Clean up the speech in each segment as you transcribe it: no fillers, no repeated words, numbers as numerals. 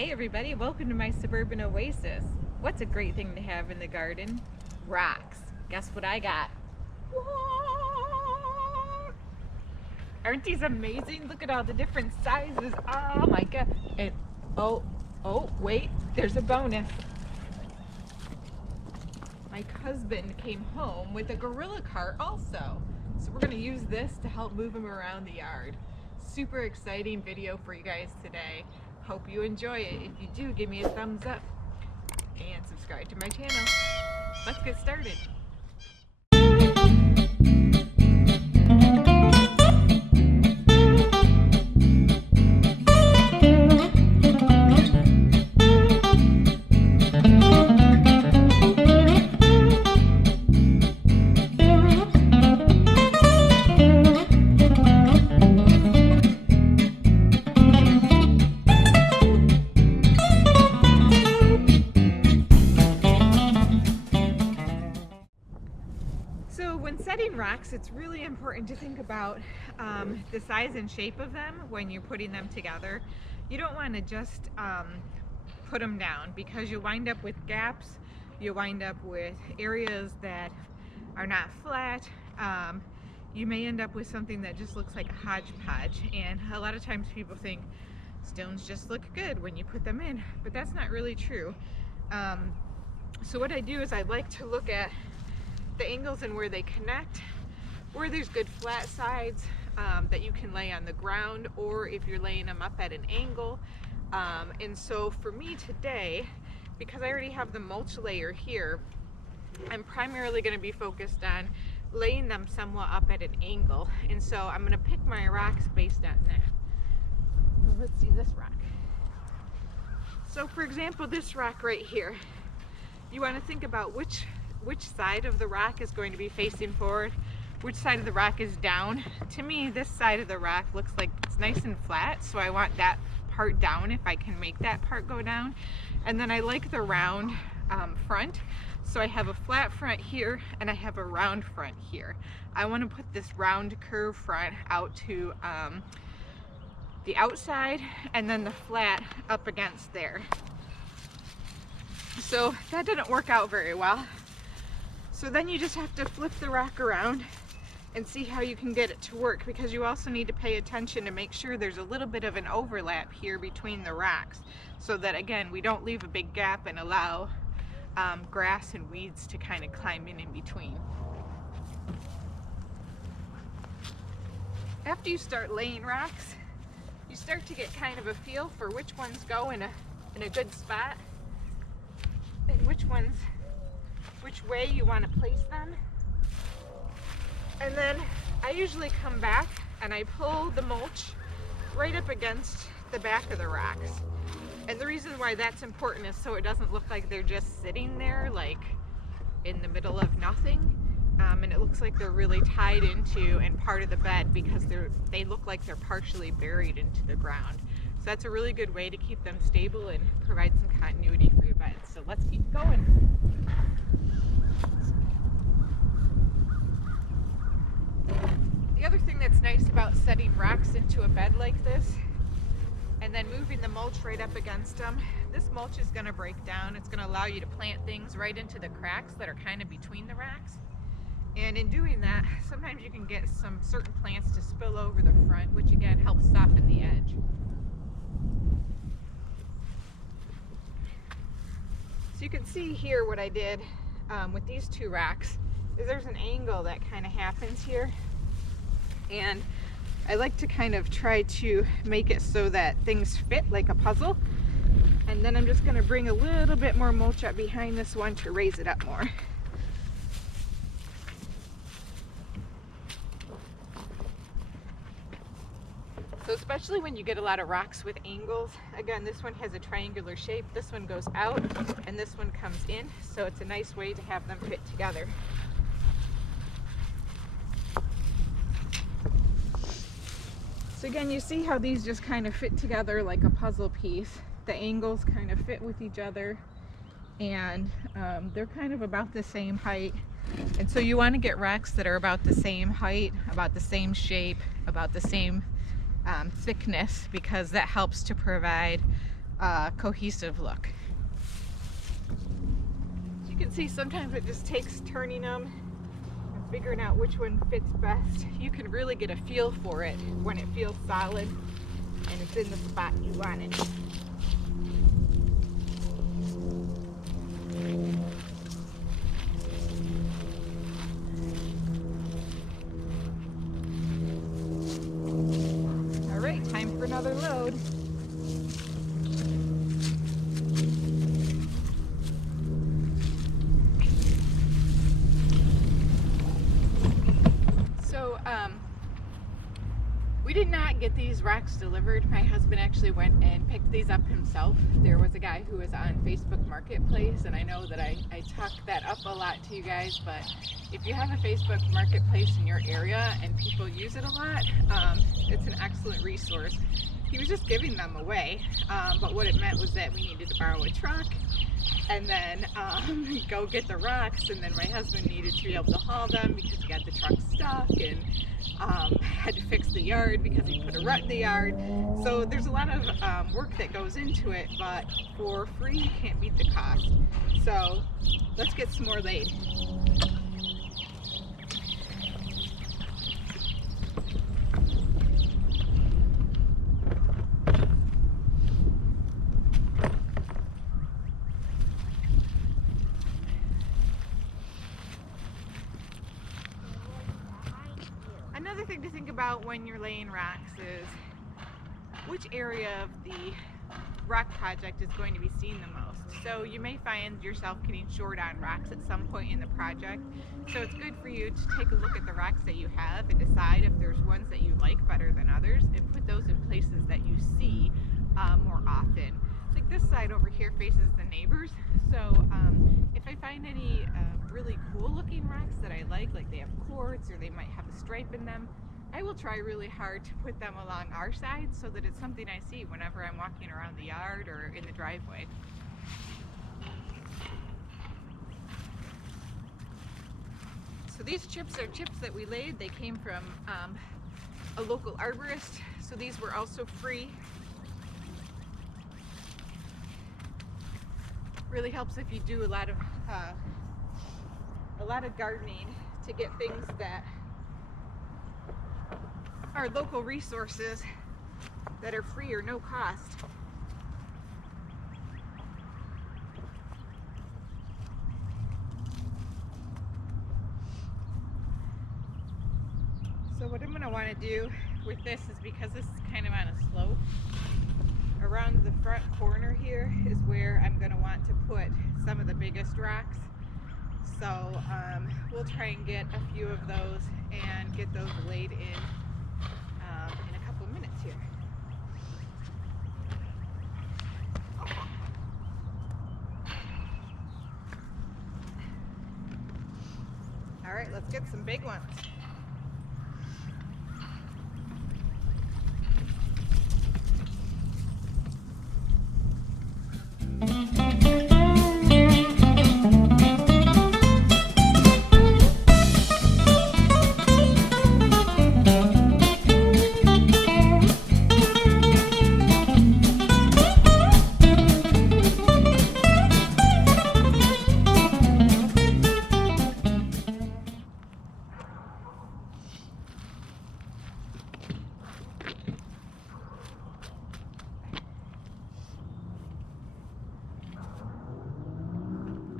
Hey everybody, welcome to my Suburban Oasis. What's a great thing to have in the garden? Rocks. Guess what I got? Whoa! Aren't these amazing? Look at all the different sizes. Oh my god. And oh, wait, there's a bonus. My husband came home with a gorilla cart also. So we're gonna use this to help move him around the yard. Super exciting video for you guys today. Hope you enjoy it. If you do, give me a thumbs up and subscribe to my channel. Let's get started. So when setting rocks, it's really important to think about the size and shape of them when you're putting them together. You don't want to just put them down because you'll wind up with gaps. You'll wind up with areas that are not flat. You may end up with something that just looks like a hodgepodge, and a lot of times people think stones just look good when you put them in, but that's not really true. So what I do is I like to look at the angles and where they connect, where there's good flat sides that you can lay on the ground, or if you're laying them up at an angle. And so for me today, because I already have the mulch layer here, I'm primarily going to be focused on laying them somewhat up at an angle. And so I'm going to pick my rocks based on that. So let's see this rock. So for example, this rock right here, you want to think about which side of the rock is going to be facing forward, which side of the rock is down. To me, this side of the rock looks like it's nice and flat, so I want that part down if I can make that part go down. And then I like the round front, so I have a flat front here and I have a round front here. I want to put this round curve front out to the outside, and then the flat up against there. So that didn't work out very well. So then you just have to flip the rock around and see how you can get it to work, because you also need to pay attention to make sure there's a little bit of an overlap here between the rocks, so that again we don't leave a big gap and allow grass and weeds to kind of climb in between. After you start laying rocks, you start to get kind of a feel for which ones go in a good spot and which way you want to place them. And then I usually come back and I pull the mulch right up against the back of the rocks. And the reason why that's important is so it doesn't look like they're just sitting there like in the middle of nothing, and it looks like they're really tied into and part of the bed, because they look like they're partially buried into the ground. So that's a really good way to keep them stable and provide some continuity for your bed. So let's keep going. The other thing that's nice about setting rocks into a bed like this and then moving the mulch right up against them, this mulch is going to break down. It's going to allow you to plant things right into the cracks that are kind of between the rocks. And in doing that, sometimes you can get some certain plants to spill over the front, which again helps soften the edge. So you can see here what I did with these two rocks is there's an angle that kind of happens here, and I like to kind of try to make it so that things fit like a puzzle. And then I'm just going to bring a little bit more mulch up behind this one to raise it up more. So especially when you get a lot of rocks with angles, again, this one has a triangular shape, this one goes out, and this one comes in, so it's a nice way to have them fit together. So again, you see how these just kind of fit together like a puzzle piece. The angles kind of fit with each other, and they're kind of about the same height. And so you want to get rocks that are about the same height, about the same shape, about the same thickness, because that helps to provide cohesive look. As you can see, sometimes it just takes turning them and figuring out which one fits best. You can really get a feel for it when it feels solid and it's in the spot you want it. All right, time for another load. We did not get these racks delivered. My husband actually went and picked these up himself. There was a guy who was on Facebook Marketplace, and I know that I talk that up a lot to you guys, but if you have a Facebook Marketplace in your area and people use it a lot, it's an excellent resource. He was just giving them away, but what it meant was that we needed to borrow a truck and then go get the rocks, and then my husband needed to be able to haul them because he got the truck stuck and had to fix the yard because he put a rut in the yard. So there's a lot of work that goes into it, but for free you can't beat the cost. So let's get some more laid. Another thing to think about when you're laying rocks is which area of the rock project is going to be seen the most. So you may find yourself getting short on rocks at some point in the project. So it's good for you to take a look at the rocks that you have and decide if there's ones that you like better than others and put those in places that you see more often. Like this side over here faces the neighbors. So if I find any really cool looking rocks that I like they have quartz or they might have a stripe in them, I will try really hard to put them along our side so that it's something I see whenever I'm walking around the yard or in the driveway. So these chips are chips that we laid. They came from a local arborist, so these were also free. Really helps if you do a lot of gardening to get things that are local resources that are free or no cost. So what I'm going to want to do with this is, because this is kind of on a slope, around the front corner here is where I'm going to want to put some of the biggest rocks. So we'll try and get a few of those and get those laid in a couple of minutes here. All right, let's get some big ones.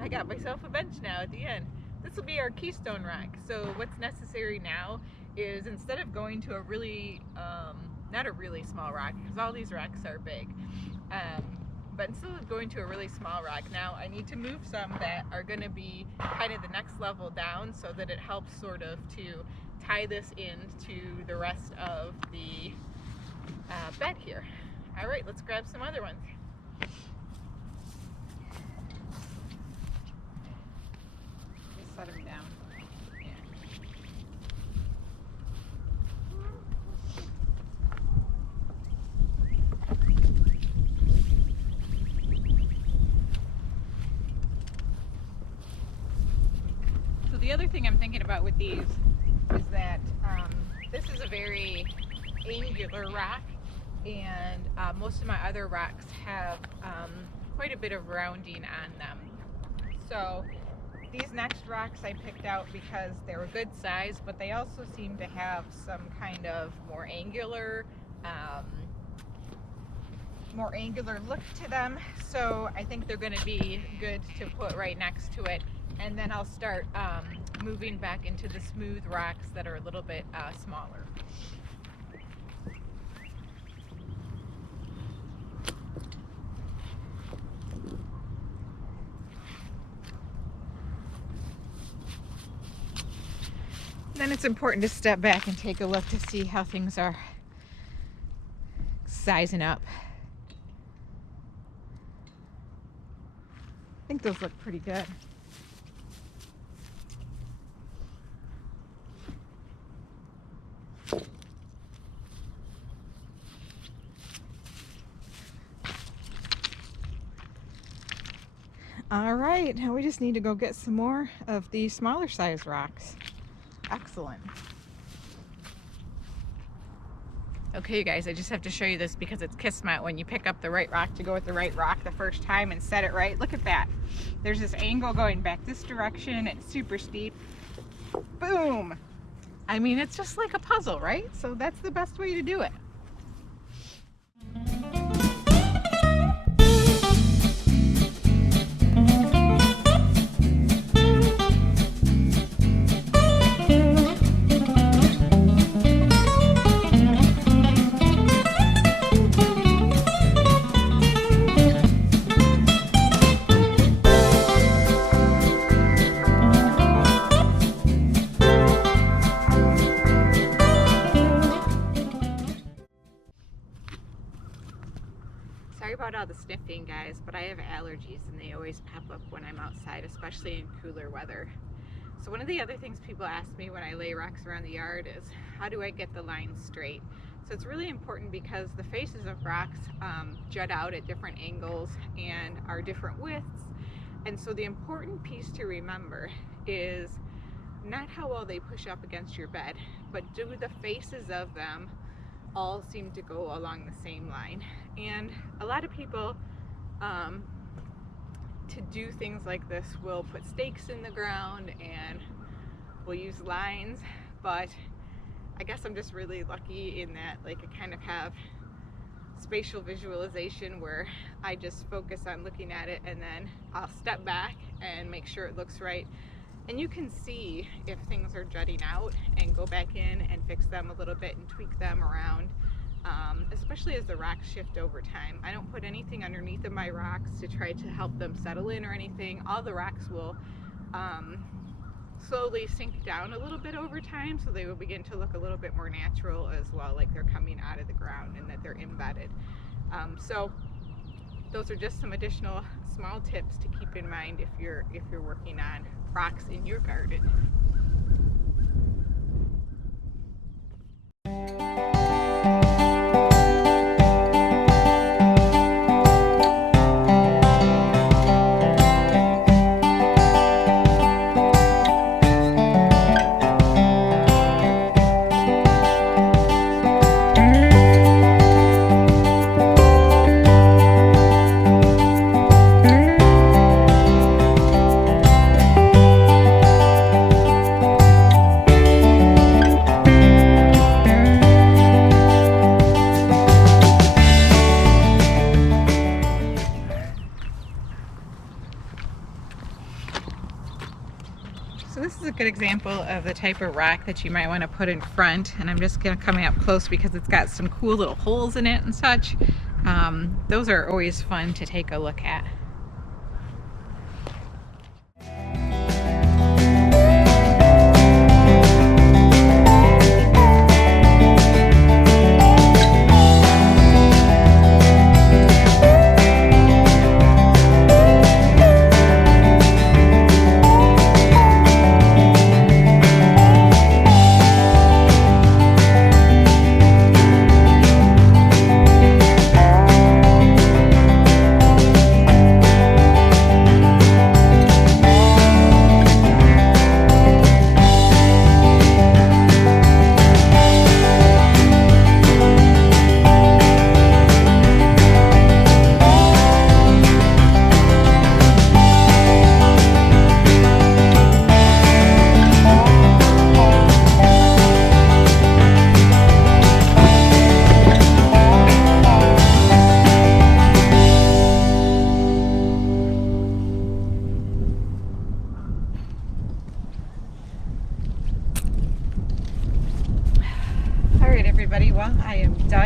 I got myself a bench now at the end. This will be our keystone rock. So what's necessary now is, instead of going to a really, not a really small rock, because all these rocks are big, but instead of going to a really small rock, now I need to move some that are going to be kind of the next level down, so that it helps sort of to tie this into the rest of the bed here. All right, let's grab some other ones. Set them down. Yeah. So the other thing I'm thinking about with these is that this is a very angular rock. and most of my other rocks have quite a bit of rounding on them. So these next rocks I picked out because they're a good size, but they also seem to have some kind of more angular look to them. So I think they're going to be good to put right next to it. And then I'll start moving back into the smooth rocks that are a little bit smaller. Then it's important to step back and take a look to see how things are sizing up. I think those look pretty good. All right, now we just need to go get some more of these smaller size rocks. Excellent. Okay, you guys, I just have to show you this because it's kismet when you pick up the right rock to go with the right rock the first time and set it right. Look at that. There's this angle going back this direction. It's super steep. Boom. I mean, it's just like a puzzle, right? So that's the best way to do it. Sorry about all the sniffing, guys, but I have allergies and they always pop up when I'm outside, especially in cooler weather. So one of the other things people ask me when I lay rocks around the yard is, how do I get the lines straight? So it's really important because the faces of rocks jut out at different angles and are different widths. And so the important piece to remember is not how well they push up against your bed, but do the faces of them all seem to go along the same line. And a lot of people to do things like this will put stakes in the ground and will use lines, but I guess I'm just really lucky in that, like, I kind of have spatial visualization where I just focus on looking at it and then I'll step back and make sure it looks right. And you can see if things are jutting out and go back in and fix them a little bit and tweak them around, especially as the rocks shift over time. I don't put anything underneath of my rocks to try to help them settle in or anything. All the rocks will slowly sink down a little bit over time, so they will begin to look a little bit more natural as well, like they're coming out of the ground and that they're embedded. So those are just some additional small tips to keep in mind if you're working on rocks in your garden. So this is a good example of the type of rock that you might want to put in front, and I'm just going to come up close because it's got some cool little holes in it and such. Those are always fun to take a look at.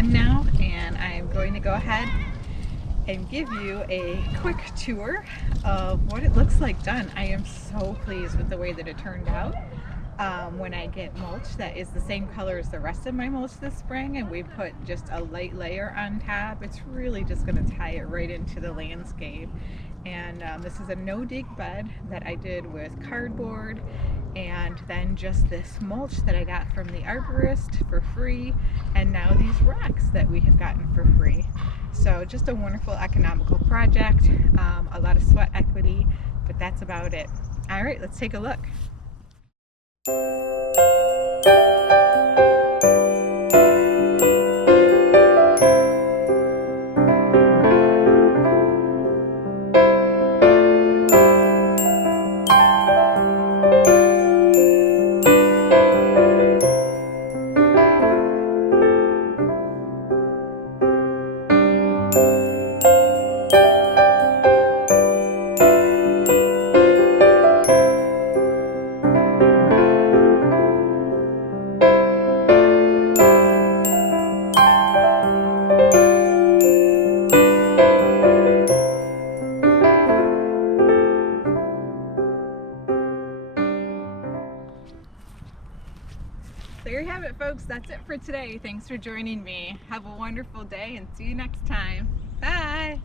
done now, and I'm going to go ahead and give you a quick tour of what it looks like done. I am so pleased with the way that it turned out. When I get mulch that is the same color as the rest of my mulch this spring, and we put just a light layer on top, it's really just going to tie it right into the landscape. And this is a no-dig bed that I did with cardboard and then just this mulch that I got from the arborist for free, and now these rocks that we have gotten for free. So just a wonderful economical project, a lot of sweat equity, but that's about it. All right, let's take a look. There you have it, folks. That's it for today. Thanks for joining me. Have a wonderful day and see you next time. Bye.